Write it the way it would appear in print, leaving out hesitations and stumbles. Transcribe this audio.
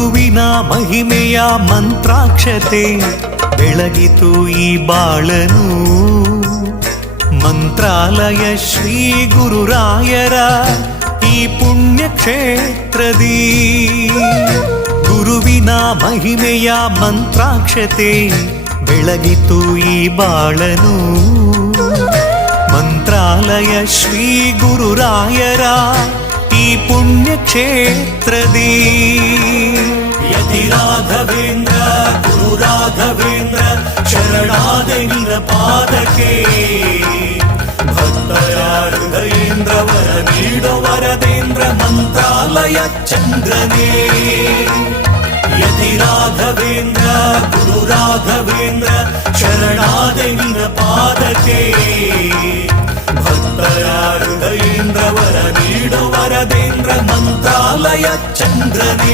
ಗುರುವಿನ ಮಹಿಮೆಯ ಮಂತ್ರಾಕ್ಷತೆ ಬೆಳಗಿತು ಈ ಬಾಳನು. ಮಂತ್ರಾಲಯ ಶ್ರೀ ಗುರುರಾಯರ ಈ ಪುಣ್ಯ ಕ್ಷೇತ್ರದಿ ಗುರುವಿನ ಮಹಿಮೆಯ ಮಂತ್ರಾಕ್ಷತೆ ಬೆಳಗಿತು ಈ ಬಾಳನು. ಮಂತ್ರಾಲಯ ಶ್ರೀ ಗುರುರಾಯರ ಈ ಪುಣ್ಯ ಕ್ಷೇತ್ರದಿ ಯತಿ ರಾಘವೇಂದ್ರ ಗುರು ರಾಘವೇಂದ್ರ ಶರಣಾದೆ ನಿನ್ನ ಪಾದಕ್ಕೆ. ಭಕ್ತರ ಹೃದಯೇಂದ್ರ ವರ ನೀಡೋ ವರದೇಂದ್ರ ಮಂತ್ರಾಲಯ ಚಂದ್ರನೇ. ಯತಿ ರಾಘವೇಂದ್ರ ಗುರು ರಾಘವೇಂದ್ರ ಶರಣಾದೆ ನಿನ್ನ ಪಾದಕ್ಕೆ. ಭಕ್ತರ ಹೃದಯೇಂದ್ರ ವರ ನೀಡೋ ವರದೇಂದ್ರ ಮಂತ್ರಾಲಯ ಚಂದ್ರನೇ.